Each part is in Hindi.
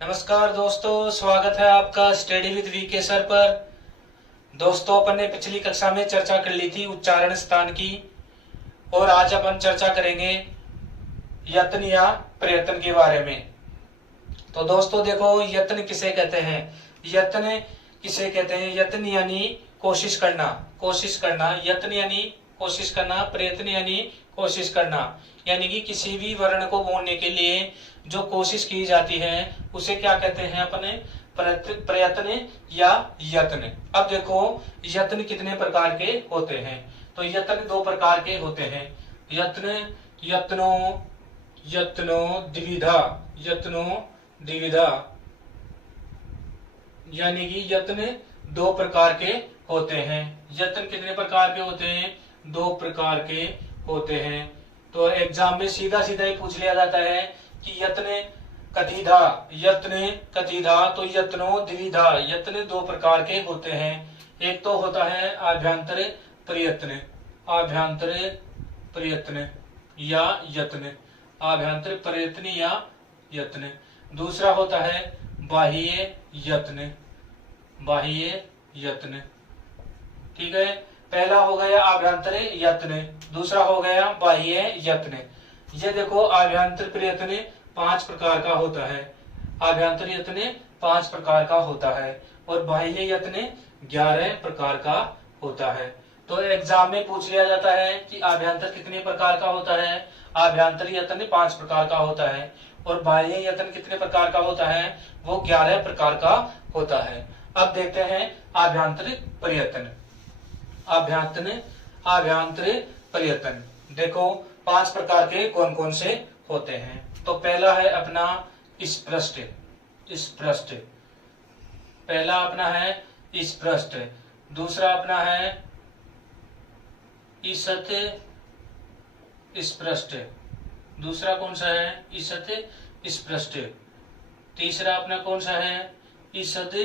नमस्कार दोस्तों, स्वागत है आपका स्टडी विद वीके सर पर। दोस्तों, अपन ने पिछली कक्षा में चर्चा कर ली थी उच्चारण स्थान की, और आज अपन चर्चा करेंगे यत्न या प्रयत्न के बारे में। तो दोस्तों देखो, यत्न किसे कहते हैं? यत्न किसे कहते हैं? यत्न यानी कोशिश करना, कोशिश करना। यत्न यानी कोशिश करना, प्रयत्न यानी कोशिश करना। यानी कि किसी भी वर्ण को बोलने के लिए जो कोशिश की जाती है उसे क्या कहते हैं अपने? प्रयत्न या यत्न। अब देखो, यत्न कितने प्रकार के होते हैं? तो यत्न दो प्रकार के होते हैं। यत्न, यत्नो, यत्नो द्विविधा, यत्नो द्विविधा। यानी कि यत्न दो प्रकार के होते हैं। यत्न कितने प्रकार के होते हैं? दो प्रकार के होते हैं। तो एग्जाम में सीधा सीधा ही पूछ लिया जाता है कि यत्न कतिधा, यत्न कतिधा। तो यत्नो द्विविधा, यत्न दो प्रकार के होते हैं। एक तो होता है आभ्यंतर प्रयत्न, आभ्यंतर प्रयत्न या यत्न, आभ्यंतर प्रयत्न या यत्न। दूसरा होता है बाह्य यत्न, बाह्य यत्न। ठीक है, पहला हो गया आभ्यंतर यत्न, दूसरा हो गया बाह्य यत्न। ये देखो, आभ्यंतर प्रयत्न 5 प्रकार का होता है, आभ्यंतर यत्न 5 प्रकार का होता है, और बाह्य यत्न 11 प्रकार का होता है। तो एग्जाम में पूछ लिया जाता है कि आभ्यंतर कितने प्रकार का होता है? आभ्यंतर यत्न 5 प्रकार का होता है, और बाह्य यत्न कितने प्रकार का होता है? वो 11 प्रकार का होता है। अब देखते हैं आभ्यंतर प्रयत्न। आभ्यंतर, आभ्यंतर प्रयत्न देखो 5 प्रकार के कौन कौन से होते हैं। तो पहला है अपना स्पृष्ट, स्पृष्ट। पहला अपना है स्पृष्ट। दूसरा अपना है ईसत स्पृष्ट। दूसरा कौन सा है? ईसत स्पृष्ट। तीसरा अपना कौन सा है? ईसद,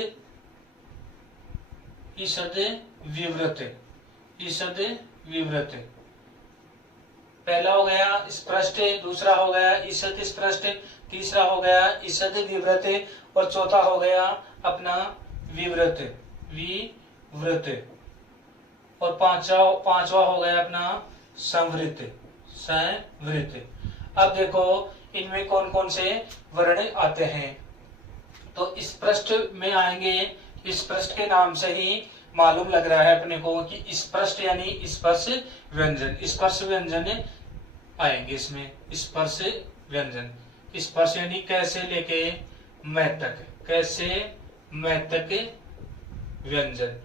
ईसद विवृत, ईसद विवृत। पहला हो गया स्पृष्ट, दूसरा हो गया ईसद स्पृष्ट, तीसरा हो गया ईसद विवृत, और चौथा हो गया अपना विवृत, विवृत, और पांचवा हो गया अपना संवृत, संवृत। अब देखो, इनमें कौन कौन से वर्ण आते हैं? तो स्पष्ट में आएंगे, स्पष्ट के नाम से ही मालूम लग रहा है अपने को कि स्पष्ट यानी स्पर्श व्यंजन, स्पर्श व्यंजन आएंगे इसमें। स्पर्श व्यंजन, स्पर्श यानी कैसे लेके मैं तक, कैसे मैं तक व्यंजन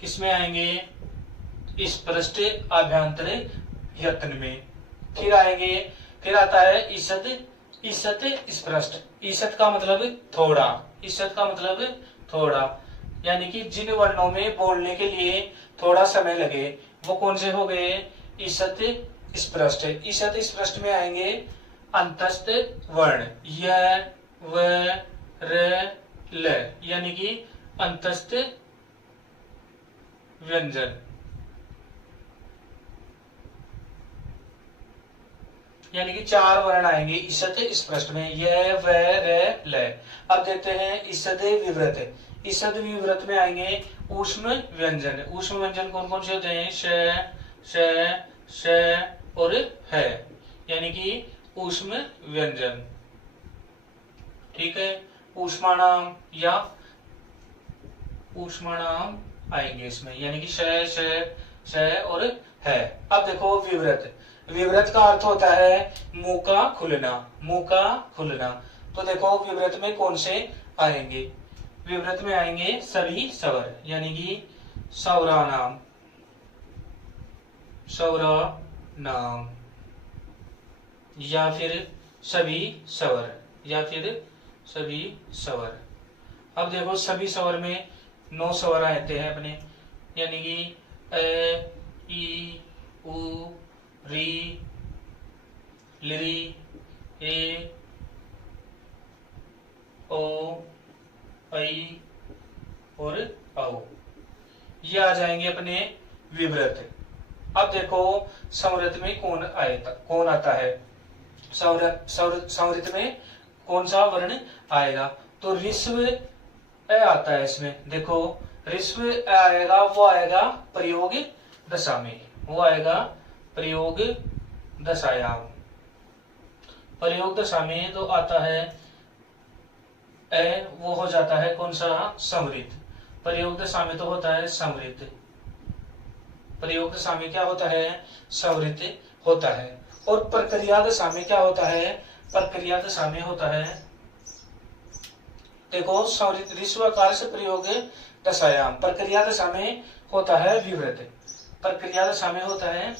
किसमें आएंगे? स्पष्ट आभ्यंतर यत्न में। फिर आएंगे, फिर आता है ईसत, ईसत स्पष्ट। ईसत का मतलब थोड़ा, ईसत का मतलब थोड़ा, यानी कि जिन वर्णों में बोलने के लिए थोड़ा समय लगे वो कौन से हो गए? ईसत स्पष्ट। ईसत स्पष्ट में आएंगे अंतस्थ वर्ण, य, व, र, ल, यानी कि अंतस्थ व्यंजन, यानी कि 4 वर्ण आएंगे ईसत स्पष्ट में, य, व, र, ल। अब देखते हैं ईसद विवृत। ईसद विवृत में आएंगे ऊष्म व्यंजन। ऊष्म व्यंजन कौन कौन से होते हैं? श, श, श और है, यानी कि ऊष्म व्यंजन। ठीक है, ऊष्माणाम या ऊष्माणाम आएंगे इसमें, यानी कि श, श, श और है। अब देखो विवृत। विवृत का अर्थ होता है मुंह का खुलना, मुंह का खुलना। तो देखो विवृत में कौन से आएंगे? विवृत में आएंगे सभी स्वर, यानी कि सौरा नाम, सौरा नाम, या फिर सभी स्वर, या फिर सभी स्वर। अब देखो सभी स्वर में 9 स्वर आते हैं अपने, यानी कि अ, ई, उ, री, लिरी, ए, ओ, ऐ और औ। ये आ जाएंगे अपने विवृत। अब देखो संवृत में कौन आता है? संवृत में कौन सा वर्ण आएगा? तो ऋस्व ए आता है इसमें। देखो ऋस्व आएगा, वो आएगा प्रयोग दशा में, वो आएगा प्रयोग दशायाम। प्रयोग दशा में तो आता है ए, वो हो जाता है कौन सा, समृद्ध। प्रयोग दशा में तो होता है समृद्ध। प्रयोग दशा में क्या होता है, समृद्ध होता है। और प्रक्रिया दशा में क्या होता है, प्रक्रिया दशा में होता है, देखो समृद्ध ऋस्वाकार से प्रयोग दशायाम। प्रक्रिया दशा में होता है विवृत, प्रक्रिया दशा में होता है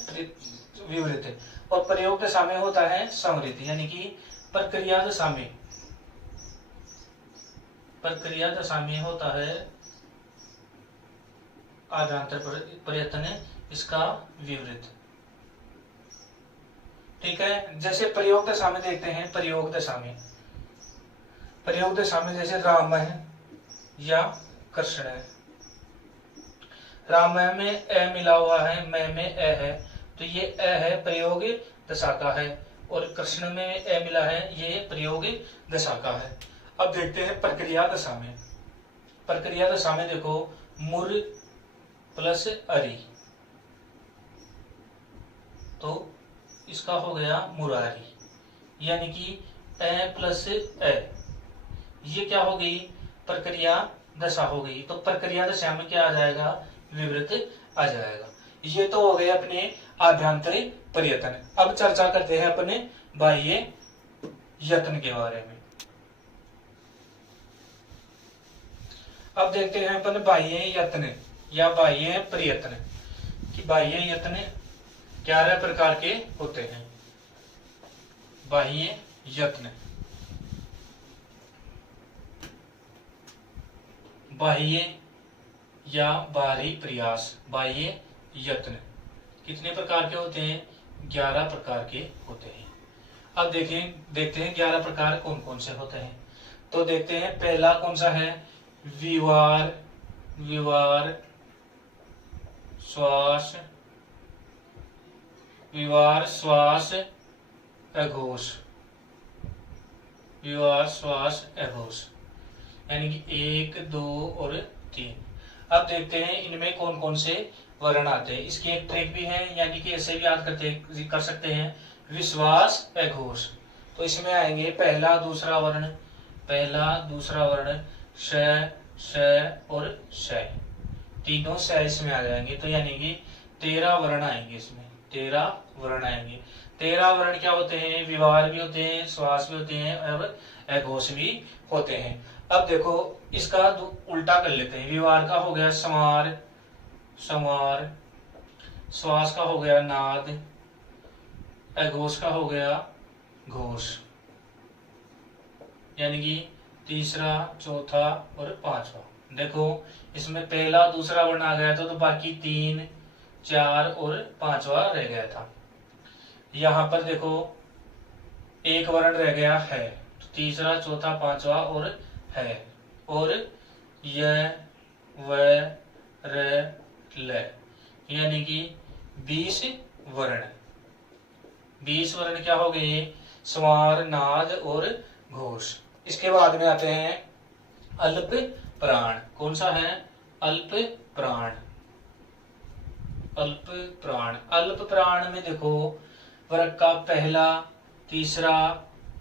विवृत, और प्रयोग दशा में होता है समृद्ध। यानी कि प्रक्रिया दशा में, प्रक्रिया दशा में होता है आभ्यंतर प्रयत्न, इसका विवृत। ठीक है, जैसे प्रयोग दशा में देखते हैं, प्रयोग दशा में, प्रयोग दशा में जैसे राम है या कृष्ण है। राम में ए मिला हुआ है, मैं में ए है, तो ये ए है प्रयोग दशा का है, और कृष्ण में ए मिला है, ये प्रयोग दशा का है। अब देखते हैं प्रक्रिया दशा में। प्रक्रिया दशा में देखो मुर प्लस अरि, तो इसका हो गया मुरारी, यानी कि ए प्लस ए, ये क्या हो गई, प्रक्रिया दशा हो गई। तो प्रक्रिया दशा में क्या आ जाएगा, विवृत आ जाएगा। ये तो हो गए अपने आभ्यंतरिक प्रयत्न। अब चर्चा करते हैं अपने बाह्य यत्न के बारे में। अब देखते हैं अपन बाह्य यत्न या बाह्य प्रयत्न कि बाह्य यत्न 11 प्रकार के होते हैं। बाह्य यत्न, बाह्य या बाहरी प्रयास, बाह्य यत्न कितने प्रकार के होते हैं, 11 प्रकार के होते हैं। अब देखते हैं 11 प्रकार कौन कौन से होते हैं। तो देखते हैं पहला कौन सा है, विवार, विवार श्वास, विवार श्वास अघोष, विवार श्वास अघोष, यानी कि 1 2 और 3। अब देखते हैं इनमें कौन कौन से वर्ण आते हैं। इसकी एक ट्रिक भी है, यानी कि ऐसे भी याद कर सकते हैं, विश्वास अघोष। तो इसमें आएंगे पहला दूसरा वर्ण, पहला दूसरा वर्ण, श श और श, तीनों श इसमें आ जाएंगे। तो यानी कि 13 वर्ण आएंगे इसमें, 13 वर्ण आएंगे। 13 वर्ण क्या होते हैं, विवार भी होते हैं, श्वास भी होते हैं और अघोष भी होते हैं। अब देखो इसका उल्टा कर लेते हैं। विवार का हो गया समार, समार, श्वास का हो गया नाद, अघोष का हो गया घोष, यानी कि तीसरा चौथा और पांचवा। देखो इसमें पहला दूसरा वर्ण आ गया था, तो बाकी 3 4 और पांचवा रह गया था। यहां पर देखो एक वर्ण रह गया है, तो तीसरा चौथा पांचवा और है, और य व र ल, यानी कि 20 वर्ण। 20 वर्ण क्या हो गए, स्वर नाद और घोष। इसके बाद में आते हैं अल्प प्राण। कौन सा है, अल्प प्राण, अल्प प्राण। अल्प प्राण में देखो वर्ग का पहला तीसरा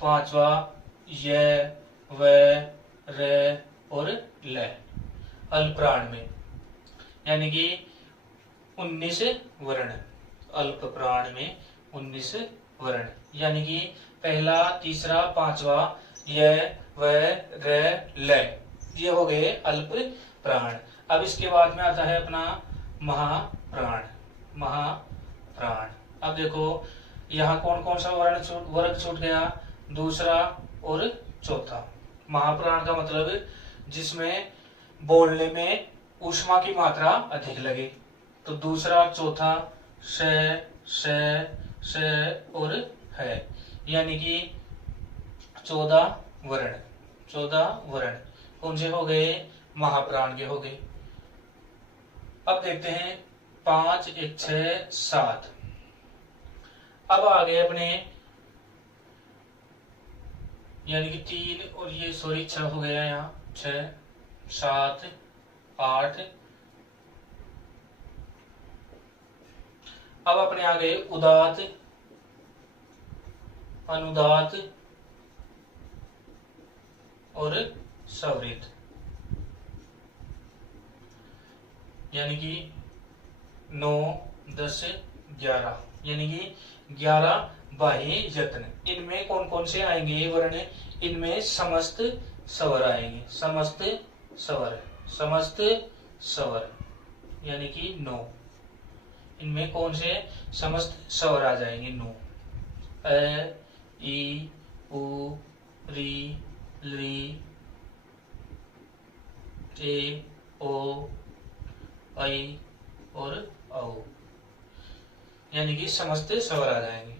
पांचवा य व र और ल, अल्प प्राण में, यानी कि 19 वर्ण। अल्प प्राण में 19 वर्ण, यानी कि पहला तीसरा पांचवा य व र ल, ये हो गए अल्प प्राण। अब इसके बाद में आता है अपना महाप्राण, महाप्राण। अब देखो यहाँ कौन कौन सा वर्ग छूट गया, दूसरा और चौथा। महाप्राण का मतलब जिसमें बोलने में ऊष्मा की मात्रा अधिक लगे, तो दूसरा चौथा श श श और है, यानी कि 14 वर्ण। 14 वर्ण कौन से हो गए, महाप्राण के हो गए। अब देखते हैं 5 1 6 7। अब आ गए अपने यानी कि 3 और ये सॉरी 6 हो गया यहाँ, 6 7 8। अब अपने आ गए उदात, अनुदात और सवरित, यानी कि 9 10 11, यानी कि 11 बाह्य यत्न। इनमें कौन कौन से आएंगे वर्ण? इनमें समस्त स्वर आएंगे, समस्त स्वर, समस्त स्वर, यानी कि 9। इनमें कौन से समस्त स्वर आ जाएंगे? 9, अ ई उ री ली ए ओ ऐ और औ, यानी कि समस्त स्वर आ जाएंगे।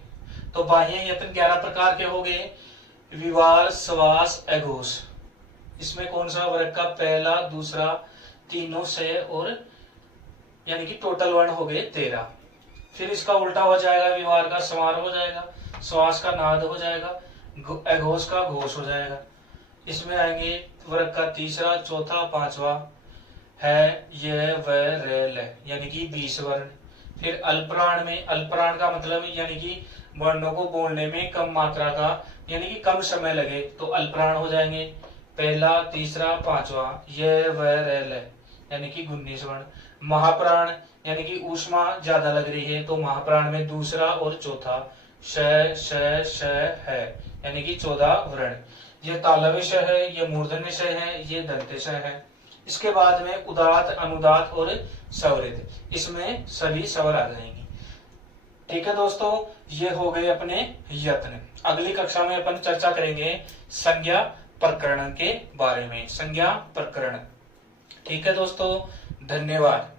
तो बाह्य यत्न 11 प्रकार के हो गए। विवार, श्वास, अघोष, इसमें कौन सा वर्ग का? पहला, दूसरा, तीनों से और, यानी कि टोटल वर्ण हो गए 13। फिर इसका उल्टा हो जाएगा, विवार का समार हो जाएगा, श्वास का नाद हो जाएगा, अघोष का घोष हो जाएगा। इसमें आएंगे वर्ग का तीसरा, चौथा, पांचवा है यह वह रेल, यानी कि 20 वर्ण। फिर अल्पप्राण में, अल्पप्राण का मतलब यानी कि वर्णों को बोलने में कम मात्रा का, यानी कि कम समय लगे, तो अल्पप्राण हो जाएंगे। पहला, तीसरा, पांचवा यह वह रेल, यानी कि 19 वर्ण। महाप्राण, यानी कि ऊष्मा ज्यादा लग रही है, तो महाप्राण में दूसरा और चौथा श श श है, यानी कि 14 वर्ण। ये तालव्य श है, ये मूर्धन्य श है, ये दंत्य श है। इसके बाद में उदात, अनुदात और सवरित, इसमें सभी स्वर आ जाएंगे। ठीक है दोस्तों, ये हो गए अपने यत्न। अगली कक्षा में अपन चर्चा करेंगे संज्ञा प्रकरण के बारे में, संज्ञा प्रकरण। ठीक है दोस्तों, धन्यवाद।